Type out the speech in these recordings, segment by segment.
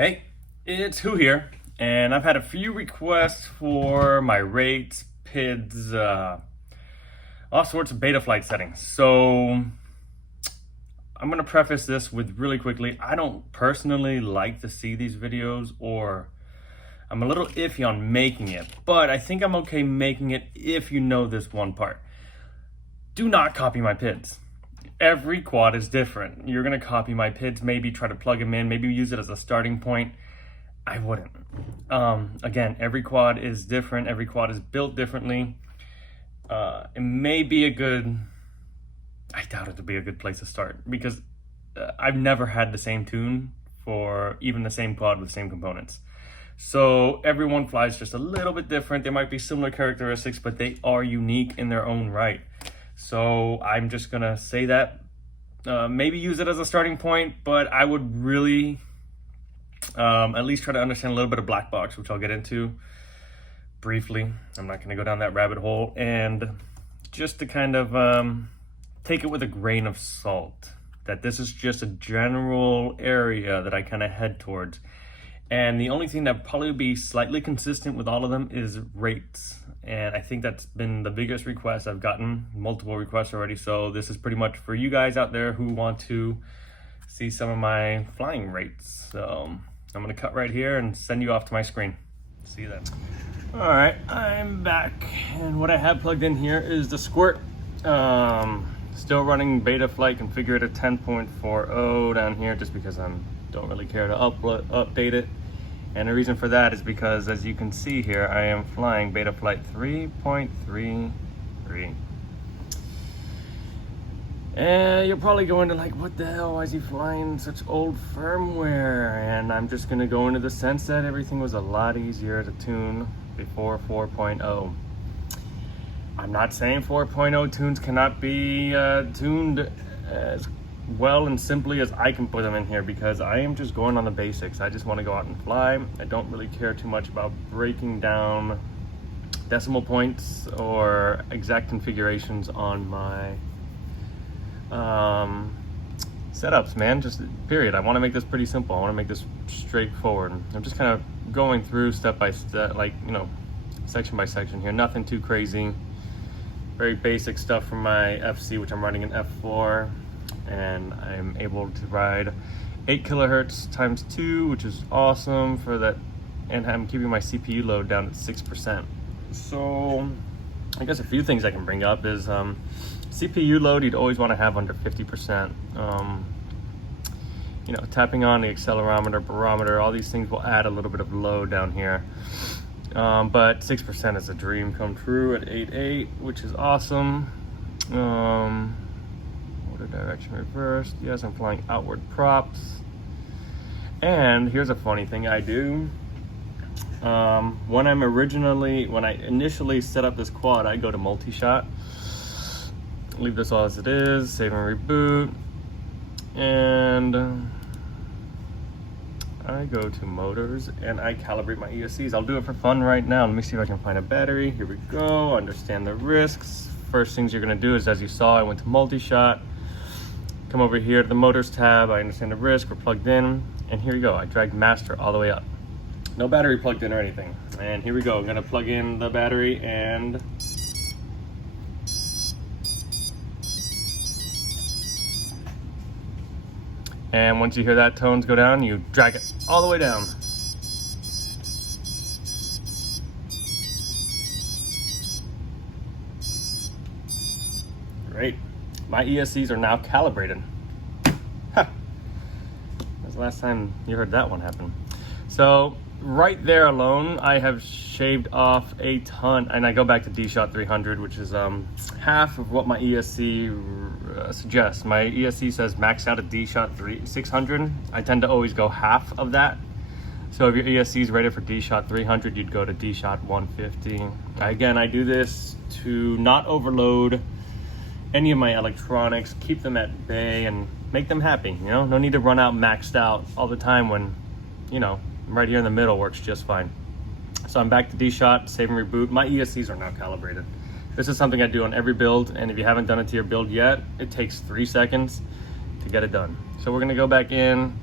Hey, it's Who here, and I've had a few requests for my rates, PIDs, all sorts of Betaflight settings. So I'm gonna preface this with really quickly, I don't personally like to see these videos, or I'm a little iffy on making it, but I think I'm okay making it if you know this one part. Do not copy my PIDs. Every quad is different. You're gonna copy my PIDs, maybe try to plug them in, maybe use it as a starting point. I wouldn't. Again, every quad is different. Every quad is built differently. It may be a good, I doubt it to be a good place to start, because I've never had the same tune for even the same quad with the same components. So everyone flies just a little bit different. There might be similar characteristics, but they are unique in their own right. So I'm just gonna say that, maybe use it as a starting point, but I would really at least try to understand a little bit of black box, which I'll get into briefly. I'm not gonna go down that rabbit hole, and just to kind of take it with a grain of salt, that this is just a general area that I kind of head towards. And the only thing that probably be slightly consistent with all of them is rates. And I think that's been the biggest request I've gotten, multiple requests already. So this is pretty much for you guys out there who want to see some of my flying rates. So I'm gonna cut right here and send you off to my screen. See you then. All right, I'm back. And what I have plugged in here is the Squirt. Still running Betaflight configured at 10.40 down here, just because I don't really care to update it. And the reason for that is because, as you can see here, I am flying Betaflight 3.33. And you're probably going to like, what the hell, why is he flying such old firmware? And I'm just gonna go into the sense that everything was a lot easier to tune before 4.0. I'm not saying 4.0 tunes cannot be tuned as well and simply as I can put them in here, because I am just going on the basics. I just want to go out and fly. I don't really care too much about breaking down decimal points or exact configurations on my setups, man. Just period. I want to make this pretty simple. I want to make this straightforward. I'm just kind of going through step by step, like, you know, section by section here. Nothing too crazy. Very basic stuff from my FC, which I'm running in F4. And I'm able to ride 8 kilohertz times 2, which is awesome for that. And I'm keeping my CPU load down at 6%. So I guess a few things I can bring up is CPU load you'd always want to have under 50%. You know, tapping on the accelerometer, barometer, all these things will add a little bit of load down here. But 6% is a dream come true at 8.8, which is awesome. Direction reversed. Yes, I'm flying outward props. And here's a funny thing I do. When I initially set up this quad, I go to multi-shot. Leave this all as it is, save and reboot. And I go to motors and I calibrate my ESCs. I'll do it for fun right now. Let me see if I can find a battery. Here we go. Understand the risks. First things you're gonna do is, as you saw, I went to multi-shot. Come over here to the motors tab. I understand the risk. We're plugged in, and here we go. I dragged master all the way up. No battery plugged in or anything. And here we go. I'm gonna plug in the battery, and once you hear that tones go down, you drag it all the way down. Great. My ESCs are now calibrated. That's the last time you heard that one happen. So right there alone, I have shaved off a ton. And I go back to D-Shot 300, which is half of what my ESC suggests. My ESC says max out at D-Shot 600. I tend to always go half of that. So if your ESC is rated for D-Shot 300, you'd go to D-Shot 150. Again, I do this to not overload any of my electronics, keep them at bay and make them happy. You know, no need to run out maxed out all the time when, you know, right here in the middle works just fine. So I'm back to D-Shot, save and reboot. My ESCs are now calibrated. This is something I do on every build, and if you haven't done it to your build yet, it takes 3 seconds to get it done. So we're gonna go back in,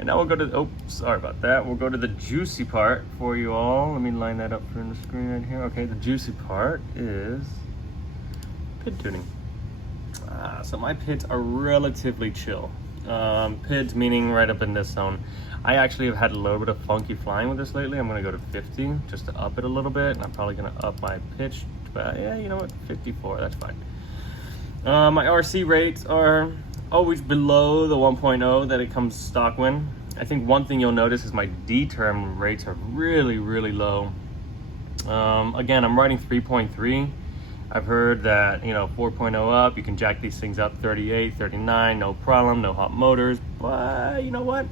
And now we'll go to, oh, sorry about that. We'll go to the juicy part for you all. Let me line that up for the screen right here. Okay, the juicy part is PID tuning. So my PIDs are relatively chill. PIDs meaning right up in this zone. I actually have had a little bit of funky flying with this lately. I'm gonna go to 50 just to up it a little bit, and I'm probably gonna up my pitch, but yeah, you know what, 54, that's fine. My RC rates are always below the 1.0 that it comes stock when. I think one thing you'll notice is my D-term rates are really, really low. Again, I'm riding 3.3. I've heard that, you know, 4.0 up, you can jack these things up 38, 39, no problem, no hot motors. But you know what?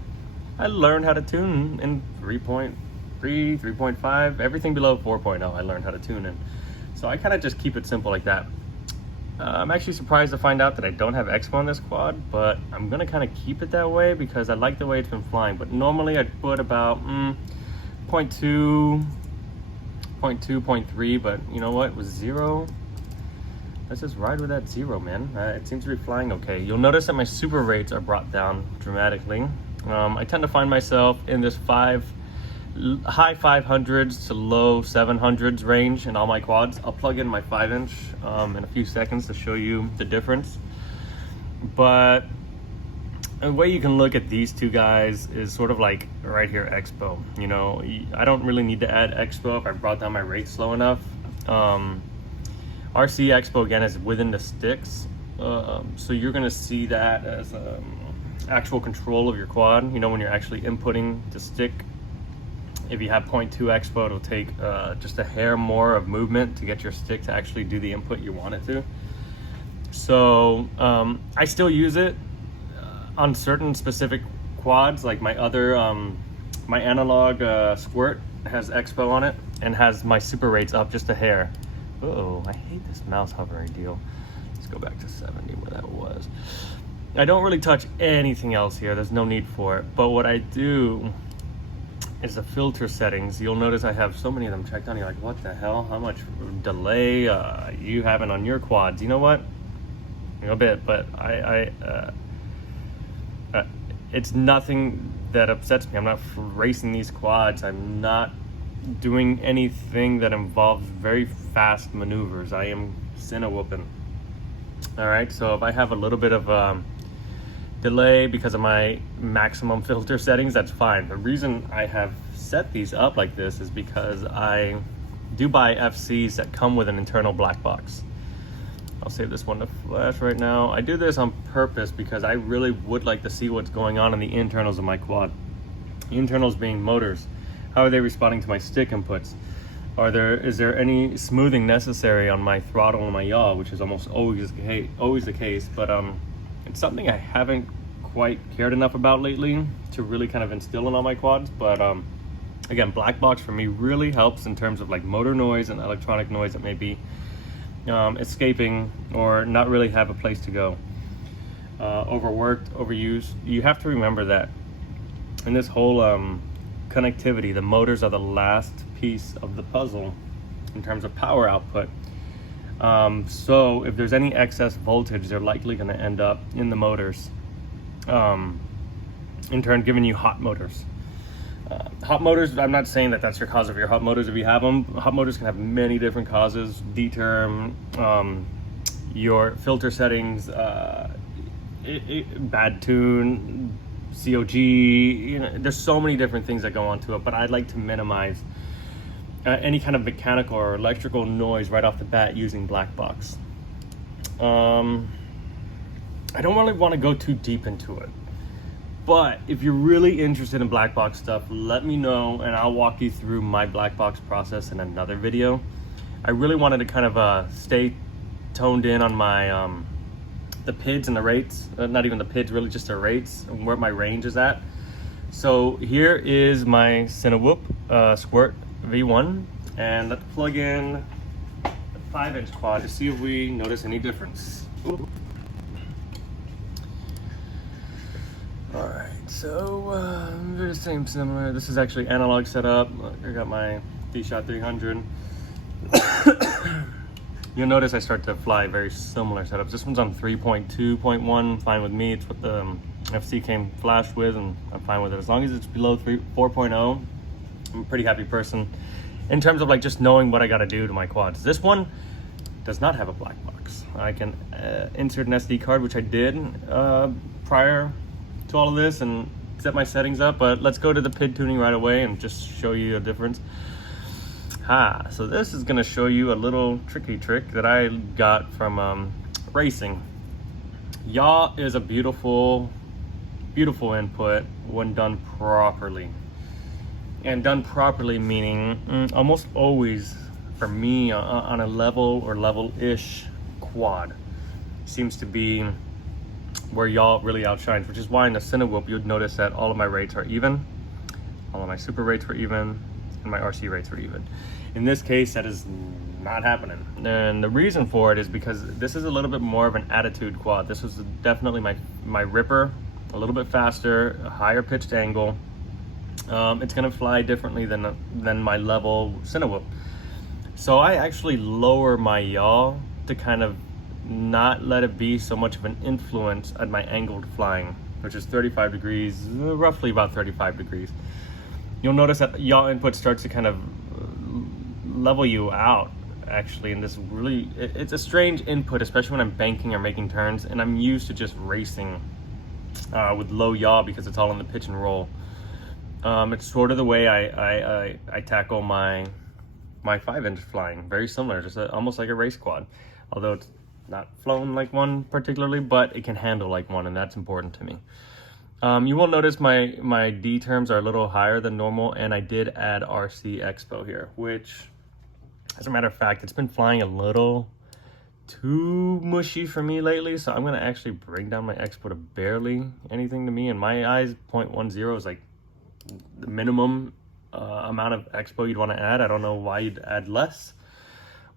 I learned how to tune in 3.3, 3.5, everything below 4.0 I learned how to tune in. So I kind of just keep it simple like that. I'm actually surprised to find out that I don't have expo on this quad, but I'm gonna kind of keep it that way because I like the way it's been flying. But normally I'd put about 0.2, 0.3, but you know what, with 0, let's just ride with that 0, man. It seems to be flying okay. You'll notice that my super rates are brought down dramatically. I tend to find myself in this high 500s to low 700s range in all my quads. I'll plug in my 5-inch in a few seconds to show you the difference. But the way you can look at these two guys is sort of like right here, expo. You know, I don't really need to add expo if I brought down my rate slow enough. RC expo again is within the sticks, so you're gonna see that as actual control of your quad. You know, when you're actually inputting the stick, if you have 0.2 expo, it'll take just a hair more of movement to get your stick to actually do the input you want it to. So I still use it on certain specific quads, like my other my analog squirt has expo on it and has my super rates up just a hair. Uh-oh, I hate this mouse hovering deal. Let's go back to 70 where that was. I don't really touch anything else here. There's no need for it. But what I do is the filter settings. You'll notice I have so many of them checked on. You're like, what the hell? How much delay you having on your quads? You know what? A bit, but it's nothing that upsets me. I'm not racing these quads. I'm not doing anything that involves very fast maneuvers. I am cinewhooping. All right, so if I have a little bit of delay because of my maximum filter settings, that's fine. The reason I have set these up like this is because I do buy FCs that come with an internal black box. I'll save this one to flash right now. I do this on purpose because I really would like to see what's going on in the internals of my quad. The internals being motors. How are they responding to my stick inputs? Is there any smoothing necessary on my throttle and my yaw, which is almost always the case, but it's something I haven't quite cared enough about lately to really kind of instill in all my quads. But again, black box for me really helps in terms of like motor noise and electronic noise that may be escaping or not really have a place to go. Overworked, overused. You have to remember that in this whole connectivity, the motors are the last piece of the puzzle in terms of power output. So if there's any excess voltage, they're likely going to end up in the motors, in turn giving you hot motors. Hot motors, I'm not saying that that's your cause of your hot motors if you have them. Hot motors can have many different causes. D-term, your filter settings, bad tune, COG, you know, there's so many different things that go onto it, but I'd like to minimize any kind of mechanical or electrical noise right off the bat using black box. I don't really want to go too deep into it, but if you're really interested in black box stuff, let me know and I'll walk you through my black box process in another video. I really wanted to kind of stay toned in on my the PIDs and the rates, not even the PIDs, really just the rates and where my range is at. So here is my cinewhoop squirt V1, and let's plug in the 5-inch quad to see if we notice any difference. All right, so they're the same, similar. This is actually analog setup. I got my D-Shot 300. You'll notice I start to fly very similar setups. This one's on 3.2.1, fine with me. It's what the FC came flashed with, and I'm fine with it. As long as it's below 4.0, I'm a pretty happy person in terms of like just knowing what I got to do to my quads. This one does not have a black box. I can insert an SD card, which I did prior to all of this, and set my settings up. But let's go to the PID tuning right away and just show you a difference. So this is gonna show you a little tricky trick that I got from racing. Yaw is a beautiful input when done properly. And done properly meaning almost always, for me, on a level or level-ish quad, seems to be where yaw really outshines, which is why in the cinewhoop you'd notice that all of my rates are even, all of my super rates were even, and my RC rates were even. In this case, that is not happening. And the reason for it is because this is a little bit more of an attitude quad. This was definitely my ripper, a little bit faster, a higher pitched angle. It's gonna fly differently than my level cinewhoop. So I actually lower my yaw to kind of not let it be so much of an influence at my angled flying, which is 35 degrees, roughly about 35 degrees. You'll notice that yaw input starts to kind of level you out, actually, and this really, it's a strange input, especially when I'm banking or making turns, and I'm used to just racing with low yaw because it's all in the pitch and roll. It's sort of the way I tackle my 5-inch flying, very similar, just almost like a race quad, although it's not flown like one particularly, but it can handle like one, and that's important to me. You will notice my D terms are a little higher than normal, and I did add RC Expo here, which, as a matter of fact, it's been flying a little too mushy for me lately, so I'm gonna actually bring down my Expo to barely anything to me. In my eyes, 0.10 is like the minimum amount of Expo you'd want to add. I don't know why you'd add less,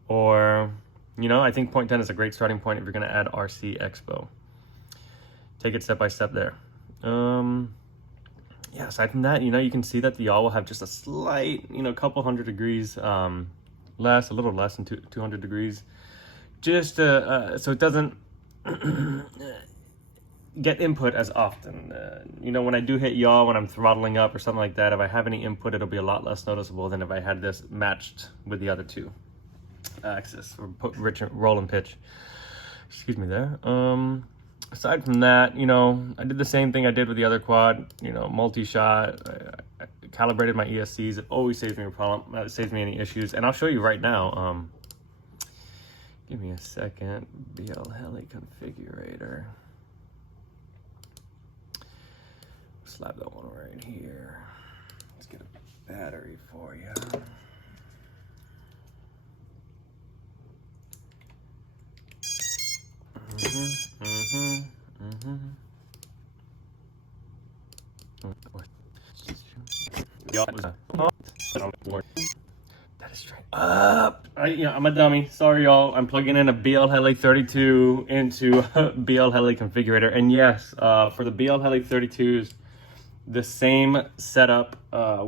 or, you know, I think 0.10 is a great starting point if you're gonna add RC Expo. Take it step by step there. Yeah, aside from that, you know, you can see that the yaw will have just a slight, you know, couple hundred degrees less, a little less than 200 degrees, just so it doesn't get input as often. You know, when I do hit yaw, when I'm throttling up or something like that, if I have any input, it'll be a lot less noticeable than if I had this matched with the other two axis, or rich roll and pitch. Excuse me there. Aside from that, you know, I did the same thing I did with the other quad, you know, multi-shot. I calibrated my ESCs. It always saves me a problem. It saves me any issues. And I'll show you right now. Give me a second. BL Heli configurator. Slap that one right here. Let's get a battery for you. That is straight up. I'm a dummy. Sorry, y'all. I'm plugging in a BL Heli 32 into BL Heli configurator, and yes, for the BL Heli 32s, the same setup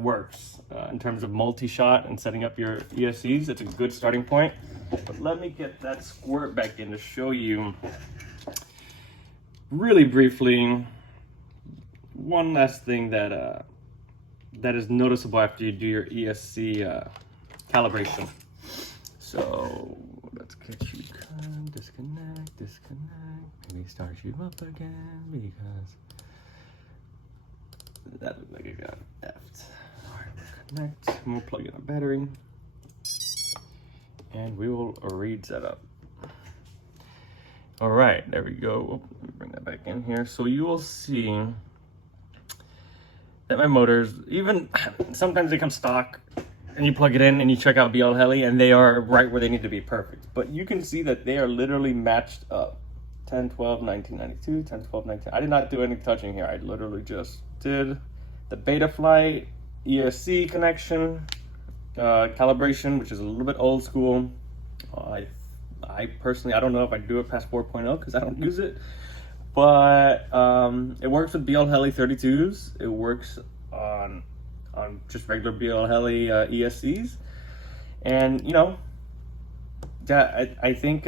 works in terms of multi-shot and setting up your ESCs. It's a good starting point. But let me get that squirt back in to show you really briefly one last thing that that is noticeable after you do your ESC calibration. So let's get you disconnect, maybe start you up again because that looks like it got effed. All right, we'll connect, and we'll plug in a battery, and we will read setup. All right, there we go. Let me bring that back in here. So you will see that my motors, even sometimes they come stock, and you plug it in and you check out BL Heli, and they are right where they need to be, perfect. But you can see that they are literally matched up. 10, 12, 1992, 10, 12, 19. I did not do any touching here. I literally just did the Betaflight ESC connection, calibration, which is a little bit old school. I personally, I don't know if I do it past 4.0 because I don't use it, but it works with BL Heli 32s. It works on just regular BL Heli ESCs, and you know, I think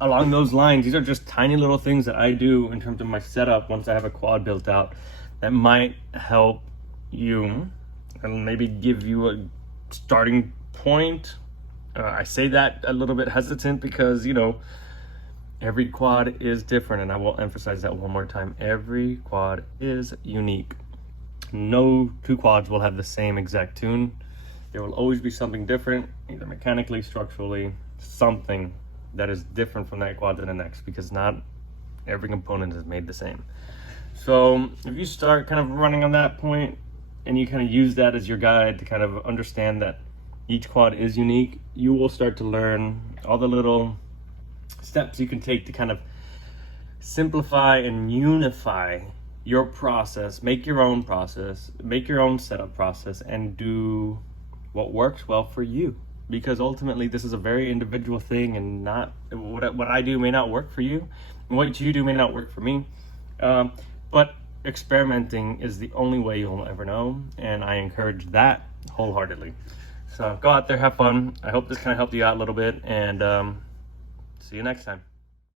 along those lines, these are just tiny little things that I do in terms of my setup once I have a quad built out that might help you and maybe give you a starting point. I say that a little bit hesitant because, you know, every quad is different, and I will emphasize that one more time. Every quad is unique. No two quads will have the same exact tune. There will always be something different, either mechanically, structurally, something that is different from that quad to the next, because not every component is made the same. So if you start kind of running on that point and you kind of use that as your guide to kind of understand that each quad is unique, you will start to learn all the little steps you can take to kind of simplify and unify your process, make your own process, make your own setup process, and do what works well for you. Because ultimately this is a very individual thing, and not what I do may not work for you, and what you do may not work for me. But experimenting is the only way you'll ever know, and I encourage that wholeheartedly. So go out there, have fun. I hope this kind of helped you out a little bit, and see you next time.